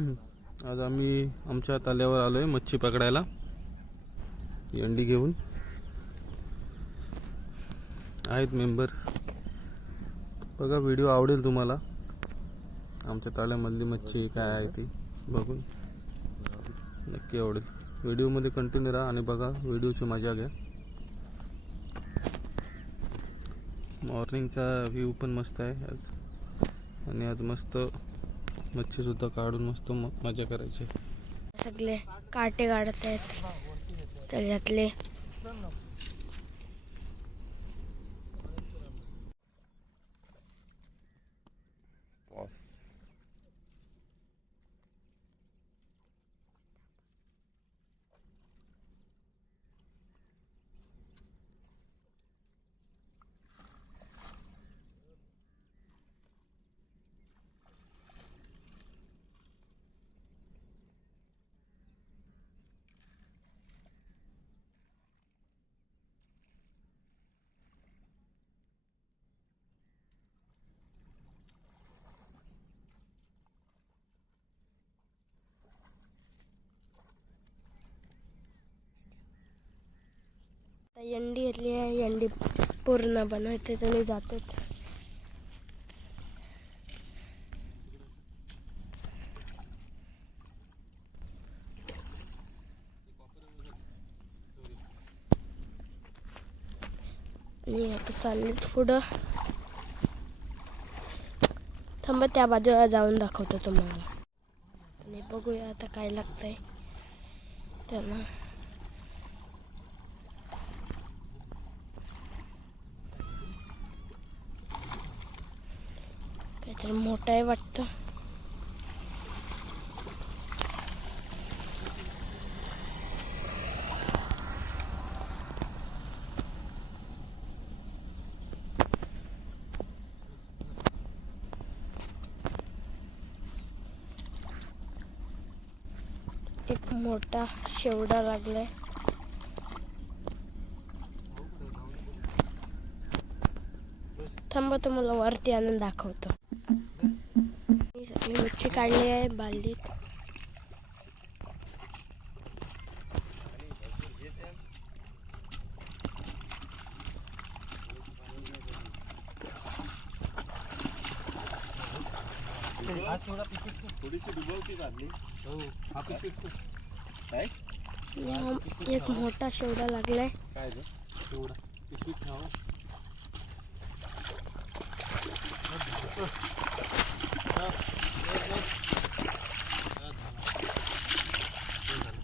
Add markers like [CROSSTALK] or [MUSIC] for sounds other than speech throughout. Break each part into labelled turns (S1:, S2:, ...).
S1: आज आम्ही आमच्या ताल्यावर आलोय मच्छी पकडायला. अंडी घेऊन. आहेत मेंबर. बघा व्हिडिओ आवडेल तुम्हाला. आमच्या ताल्यामधली मच्छी काय आहे ती बघून. नक्की आवडेल. व्हिडिओमध्ये कंटिन्यू राहा आणि बघा व्हिडिओची मजा घ्या. मॉर्निंगचा व्ह्यू पण मस्त आहे आज. आणि आज मस्त मच्छीसुद्धा काढून मस्त मजा करायची.
S2: सगळे काटे काढत आहेत. त्याच्यातले आता अंडी घेतली आहे. अंडी पूर्ण बनवते तुम्ही जातात. आणि आता चाललेत पुढं. थांबा त्या बाजूला जाऊन दाखवतो तुम्हाला. आणि बघूया आता काय लागतंय. त्यांना तर मोठा आहे वाटतं. एक मोठा शेवडा लागलाय. थांबा तुम्हाला वरती आणून दाखवतो. मी सगळी मच्छी काढली आहे बालदीत आणि हा एक मोठा शेवडा लागलाय
S1: काय एवढा पिशवीत ठेवा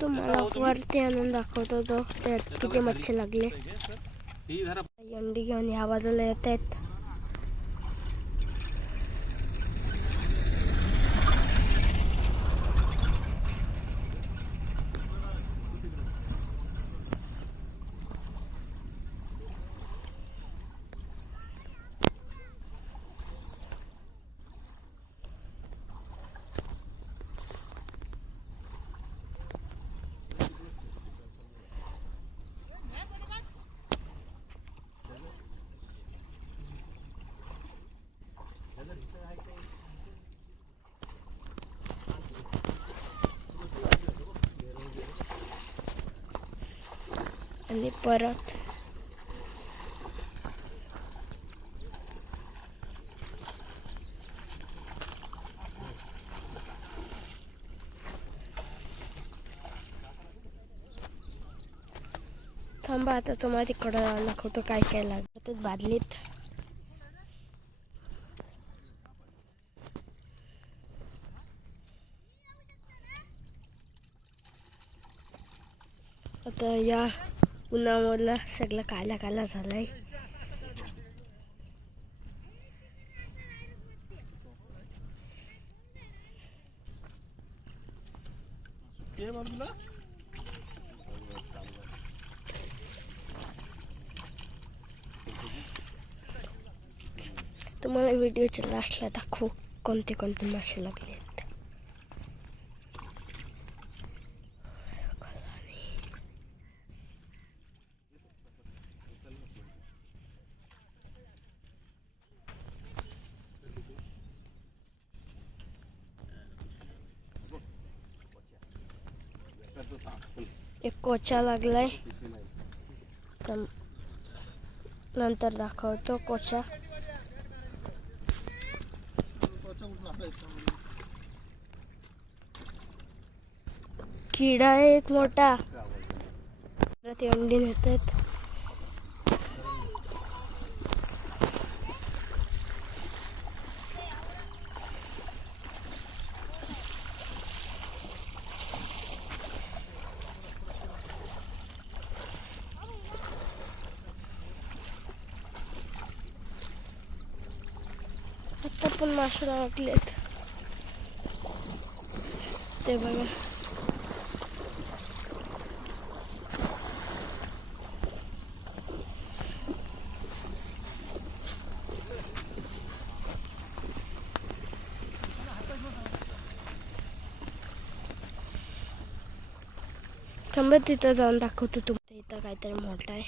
S2: तुम्हाला वरती आणून दाखवतो तो. त्यात किती मच्छी लागले. अंडी घेऊन ह्या बाजूला येत आहेत. आणि परत थांबा आता तुम्हाला तिकडं दाखवतो काय काय लागतं बादलीत. आता या उन्हामुळं सगळं काला काला झालाय तुम्हाला व्हिडिओच्या लास्टला दाखवू कोणते कोणते मासे लागले आहेत एक कोचा लागलाय. नंतर दाखवतो कोचा. किडा आहे एक मोठा. परत अंडी नेतात आता पण मासे लागलेत. ते बघा. थांबा तिथं जाऊन दाखवतो तुम्हाला. इथं काहीतरी मोठा आहे.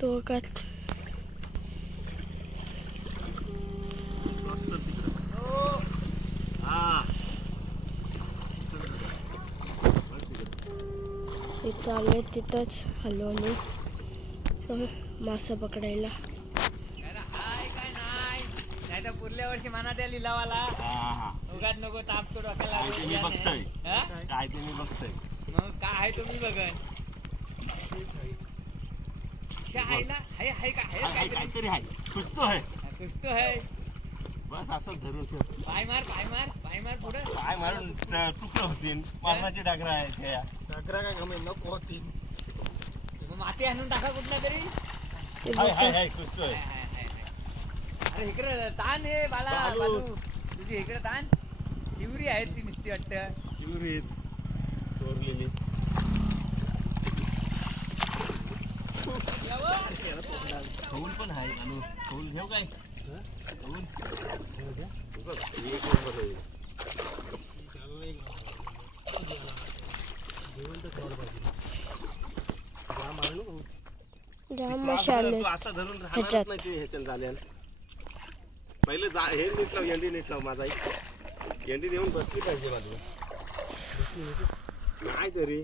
S2: तो का तिथं आले तिथंच हलवले मासा पकडायला.
S3: नाही? वर्षी म्हणा त्या लिलावाला. उगाच नको ताप तो डोक्याला
S4: काय ते मी बघतोय.
S3: हा?
S4: काय ते बघतोय.
S3: मग काय आहे तुम्ही हाय, काहीतरी?
S4: आहे. खुशतो आहे.
S3: कुछ तो है
S4: बस असं धरून ठेव.
S3: पाय मार पाय मार पाय मार पुढं.
S4: काय मारून तुकडं होतील. मरणाची डागरा आहे त्या
S3: मग माती आणून टाका कुठला तरी.
S2: ते
S4: हाय हाय
S2: बोट
S4: हाय खुशतोय
S3: हाय, हाय, हाय, हाय. अरे इकडे ताण आहे बाला
S4: बालू.
S3: बालू. तुझी इकडे ताण. हिवरी आहे ती नुसती वाटतं.
S4: शिवरीच चोरलेली कौल पण आहे आणि कौल घेऊ काय? एक.
S2: जाम
S4: असं- धरून राहणारच. नाही ते ह्याच्यात झाल्यान पहिले जा हे नीट लाव एंडी नीट लाव माझा ऐक. एंडी देऊन बसली पाहिजे बाजूला नाही तरी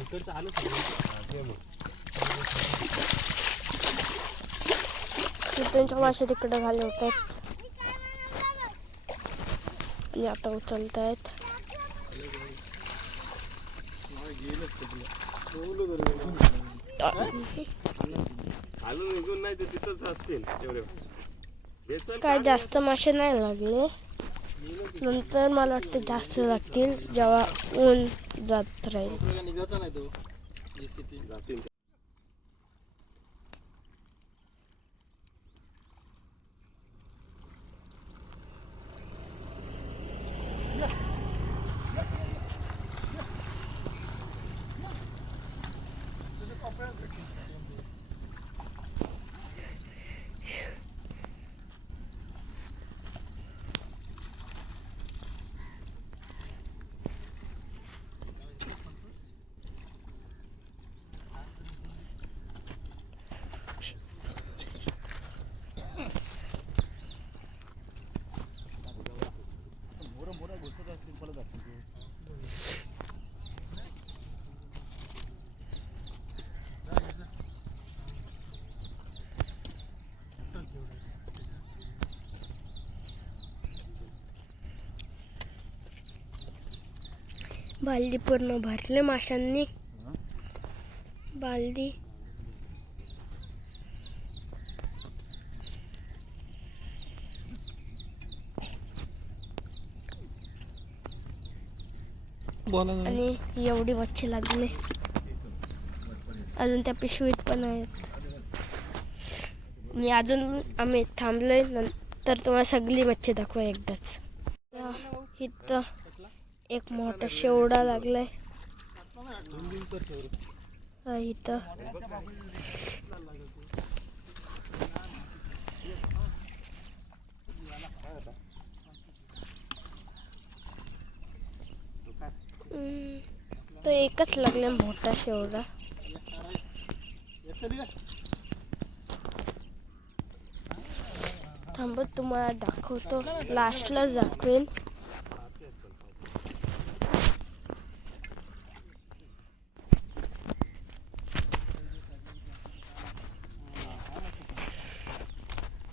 S4: इकडचं आलं सगळं. हा,
S2: मासे तिकडे घाले होतात आता उचलत आहेत काय जास्त मासे नाही लागले. नंतर मला वाटतं जास्त लागतील. जेव्हा ऊन जात राहील. बालदी पूर्ण भरले माशांनी. बालदी. आणि एवढी मच्छी लागली. अजून त्या पिशवीत पण आहेत. आणि अजून आम्ही थांबलोय नंतर तुम्हाला सगळी मच्छी दाखवा एकदाच. इथं एक मोठा शेवडा लागलाय. इथं. तो एकच लागला मोठा शेवडा. थांबत तुम्हाला दाखवतो. लास्टलाच दाखवेल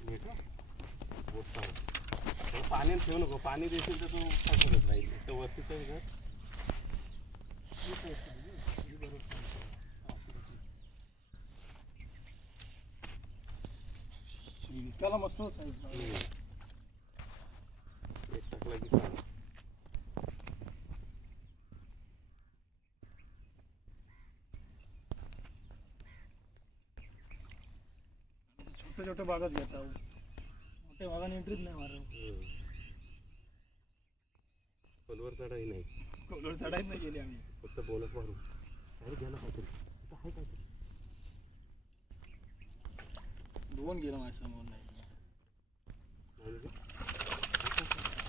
S4: हे का? मोठा होता. त्याला पाण्यात ठेवू नको पाणी देशील तर तू फसवत राहील? तर वरतीचं आहे घर?
S5: त्याला मस्त साईज
S4: एक टाकला की.
S5: छोटे छोटे घेत मोठ्या बागाने एंट्रीच नाही मारव
S4: खोलवर चढाई नाही.
S5: कौलर चढायच नाही गेली आम्ही.
S4: फक्त बोनस मारू. अरे घ्या ना काहीतरी. इथं आहे काहीतरी.
S5: दोन गेलं माझ्यासमोर नाही?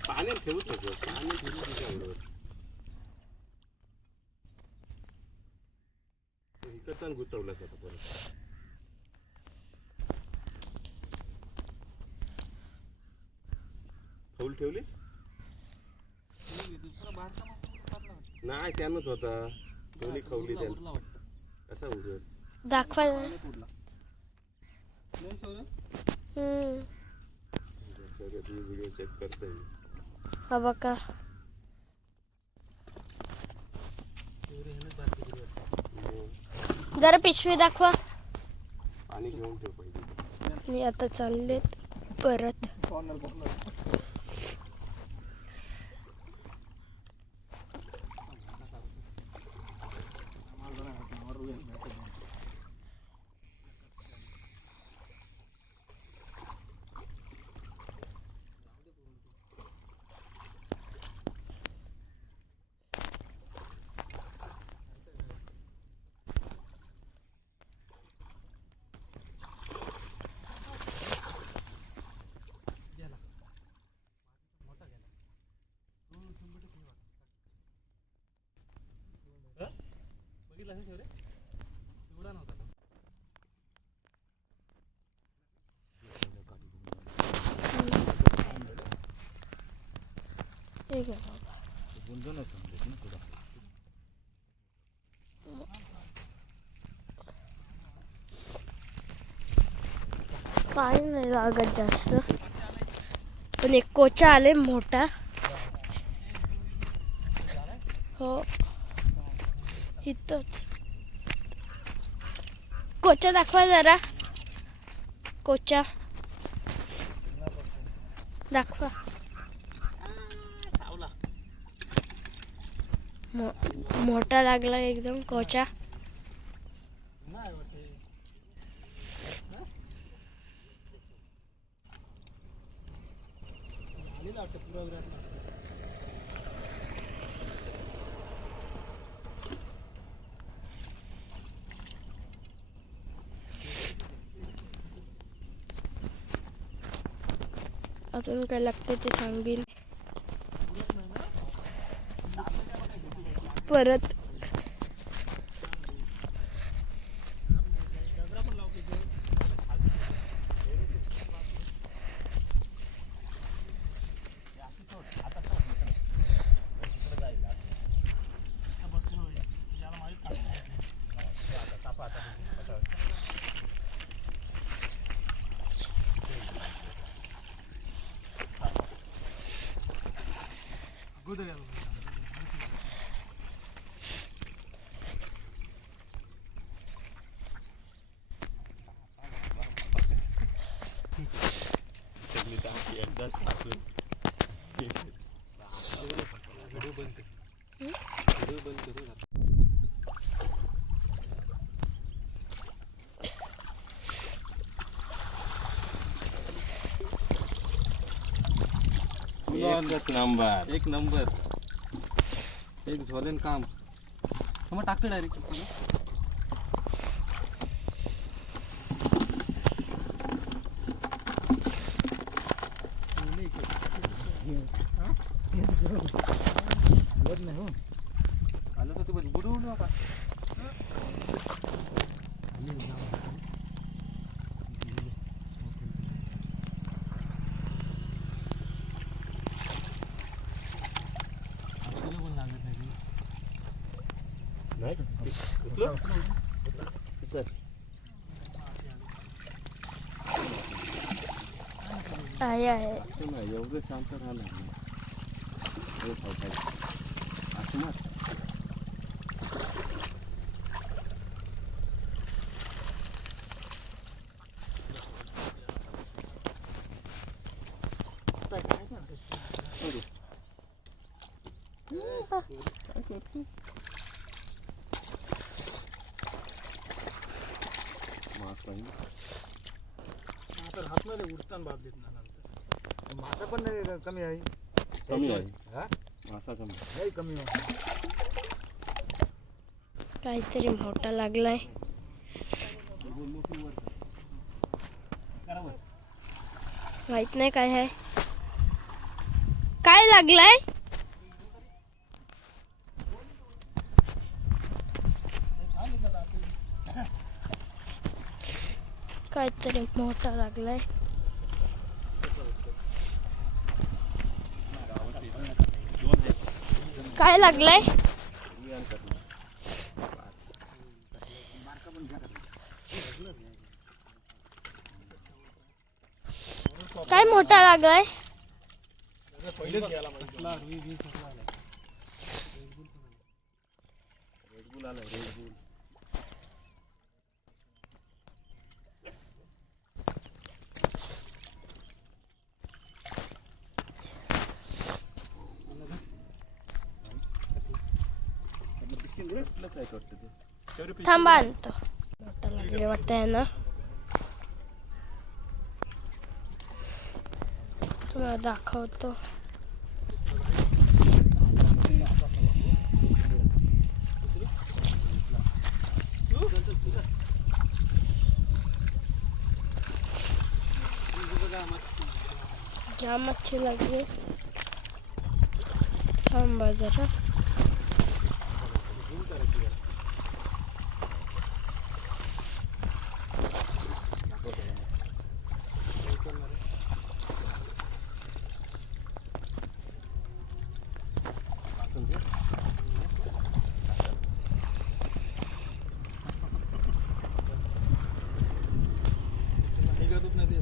S4: पाण्यात ठेवूच नको. पाण्यात ठेवू तुझ्याबरोबर इकडचा गुतवलास आता परत. फौल ठेवलीस? नाही त्यानंच होता. दोन्ही खवली त्याला. कसा उडत
S2: दाखवा ना. हम्म.
S4: व्हिडिओ चेक करता येईल
S2: हा बघा.
S4: मग
S2: जरा पिशवी दाखवा.
S4: पाणी घेऊन ठेव पाहिजे
S2: आता चालले परत.
S5: कॉर्नर कॉर्नर
S2: रे एवढा नव्हता. काय नाही लागत जास्त. पण एक कोचा आले मोठा. हो. इथंच कोचा दाखवा जरा कोचा दाखवा मो- मोठा लागला एकदम कोचा अजून काय लागतं ते सांगेन. परत
S4: एकच नंबर.
S1: एक नंबर. एक झोलेन काम. मग टाकतो डायरेक्ट आलं तर ते बुडवू नका
S4: नाही कुठलं? कुठलं?
S2: आहे? आहे
S4: एवढं शांत राहिलं नाही हे खाऊ असं ना काय करतेस मासा आहे.
S5: मासा हात नाही उडताना भात देत नाही नंतर मासा पण नाही कमी आहे.
S4: कमी आहे.
S5: हा?
S4: मासा कमी.
S5: नाही कमी आहे.
S2: काहीतरी मोठा लागलाय. माहीत नाही काय आहे. काय लागलाय? काहीतरी मोठा लागलाय. काय लागलाय? काय मोठा लागलाय?
S5: पहिलेच घ्यायला पाहिजे
S4: कुठलं काय करतं ते
S2: थांबा आणतो लागले वाटतंय ना तुम्हाला दाखवतो. जाम अच्छी लागली. थांबा जरा
S5: निघतच नाही ते.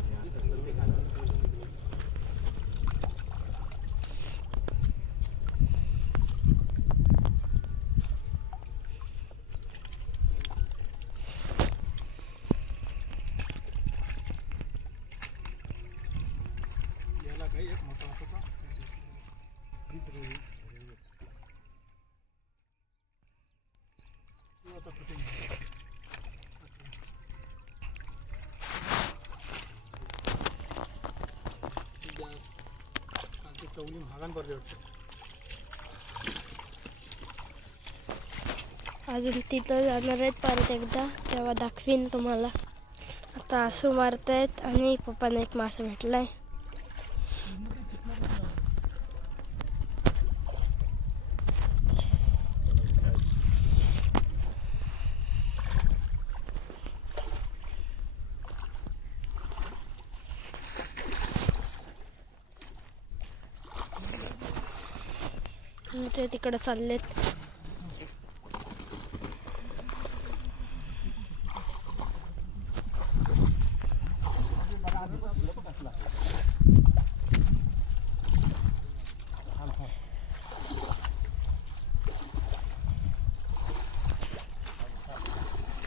S5: याला काही एक मोठा होता का? चौली महागान पडते वाटतं
S2: अजून तिथं जाणार आहेत परत एकदा. तेव्हा दाखवीन तुम्हाला. आता आसू मारतायत आणि पप्पांना एक मासा भेटलाय. तिकडे चाललेत.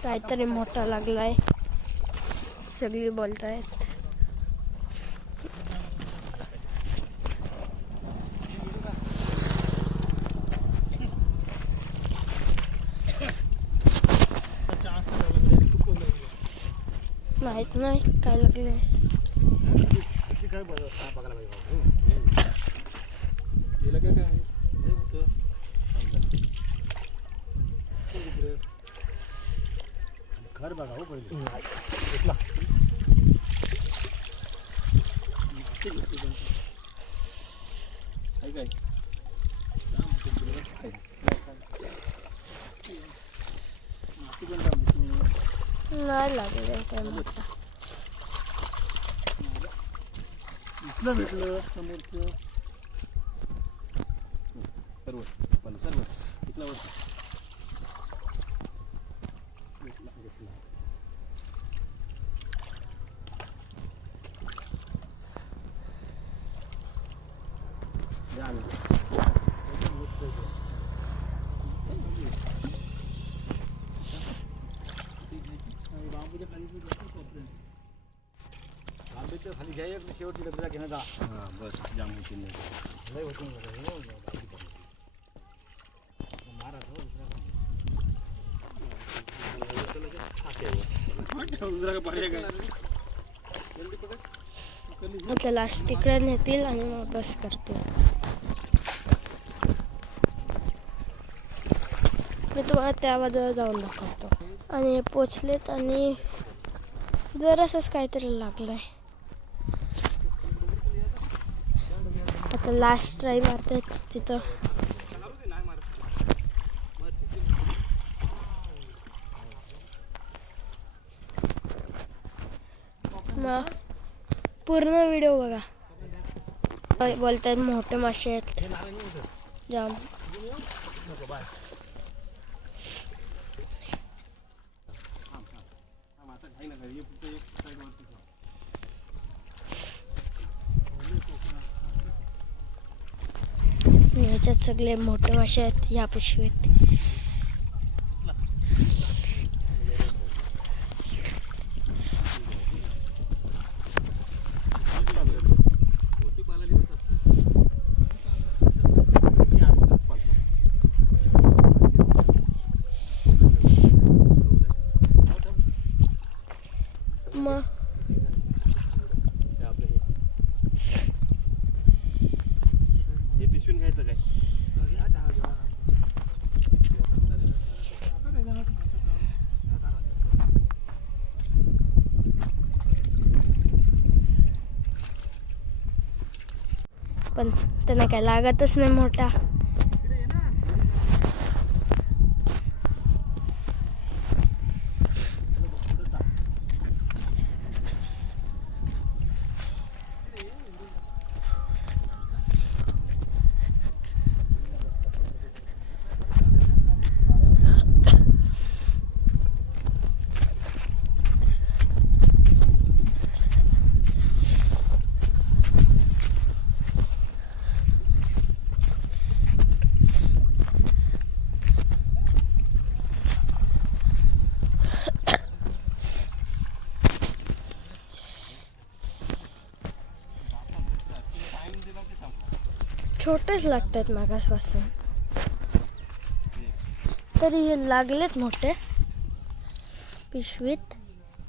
S2: काहीतरी मोठा लागलाय. सगळी बोलतायत
S5: चान्स नाही लागला म्हणजे चुकवलं
S2: माहीत नाही काय लागले
S5: बघा बघायला पाहिजे गेलं काय घर बघा हो पहिले घेतला
S4: काय काय
S2: नाही लागले काय मोठा
S5: इथलं भेटलं समोरचं
S4: सर्व पण सर्व इथला वर
S5: घेतला घेतला बांबूच्या खाली पण जास्त problem. बांबूच्या खाली घ्या एक शेवटची डबा घेणं जा.
S4: हा बस जाम होती नाही
S5: लय होतं हो. मारा तो,
S2: लास्ट [LAUGHS] तिकडे नेतील आणि मग बस करतील. मी तुम्हाला त्या बाजूला जाऊन दाखवतो. आणि पोचलेत आणि जरासंच काहीतरी लागलंय. आता लास्ट ट्राय मारतात तिथं. मग पूर्ण व्हिडिओ बघा. बोलतात मोठे मासे आहेत. जाम
S4: हा, आता काही नका हे फक्त एक side वरती ठेवा.
S2: ह्याच्यात सगळे मोठे मासे आहेत या पिशवीत मग
S4: हे आपलं हे. हे पिशवीन घ्यायचं काय
S2: पण त्यांना काय लागतच नाही मोठा. छोटेच लागतात मागासपासून. तरी हे लागलेत मोठे. पिशवीत.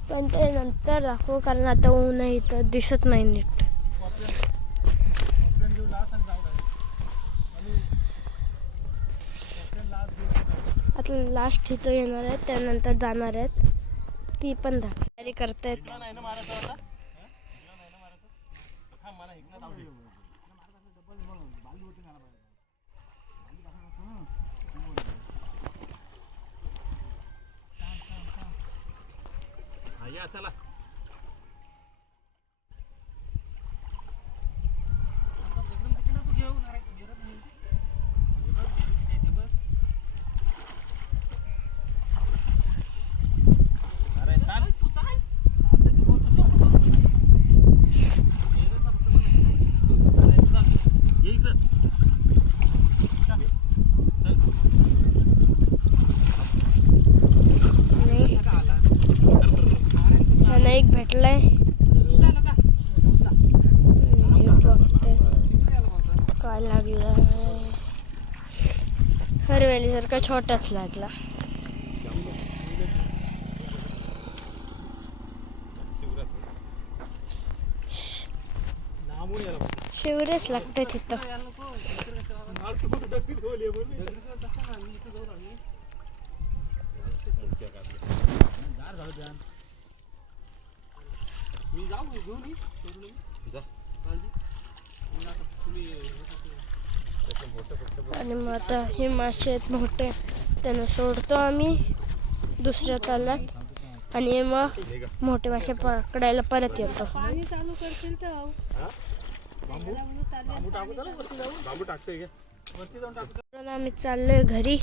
S2: पण ते नंतर दाखवू कारण आता ऊनही तर दिसत नाही नीट. आता लास्ट इथं येणार आहेत त्यानंतर जाणार आहेत. ती पण दाख तयारी करतायत
S4: इकडं नाही ना मारायचं आता हं? इकडं नाही ना मारायचं थांब मला इकडं लावू दे. हा, या चला अरे चाल ये इकडं चल
S2: आणि त्यांना काय लागलं हरवेलीसारखा छोटाच लागला. शिवरेच लागतं तिथं.
S5: झालं मी जाऊ घेऊन येऊ. सोडून
S4: जा.
S5: मग आता तुम्ही हे
S2: आणि मग आता हे मासे आहेत मोठे त्यांना सोडतो आम्ही दुसऱ्या चालल्यात आणि मग मोठे मासे पकडायला परत येतो
S5: बांबू टाकू चला वरती जाऊ बांबू टाकतोय का वरती जाऊन टाकू
S2: म्हणून आम्ही चाललोय घरी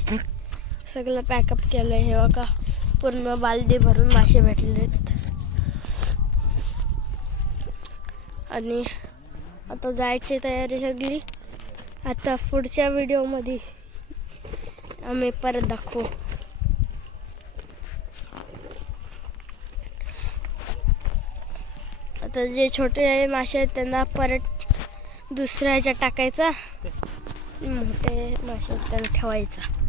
S2: सगळं पॅकअप केलंय हे बघा पूर्ण बालदी भरून मासे भेटले आणि आता जायची तयारी सगळी. आता पुढच्या व्हिडिओमध्ये आम्ही परत दाखवू. आता जे छोटे मासे आहेत त्यांना परत दुसऱ्या ह्याच्यात टाकायचा मोठे मासे त्यांना ठेवायचा.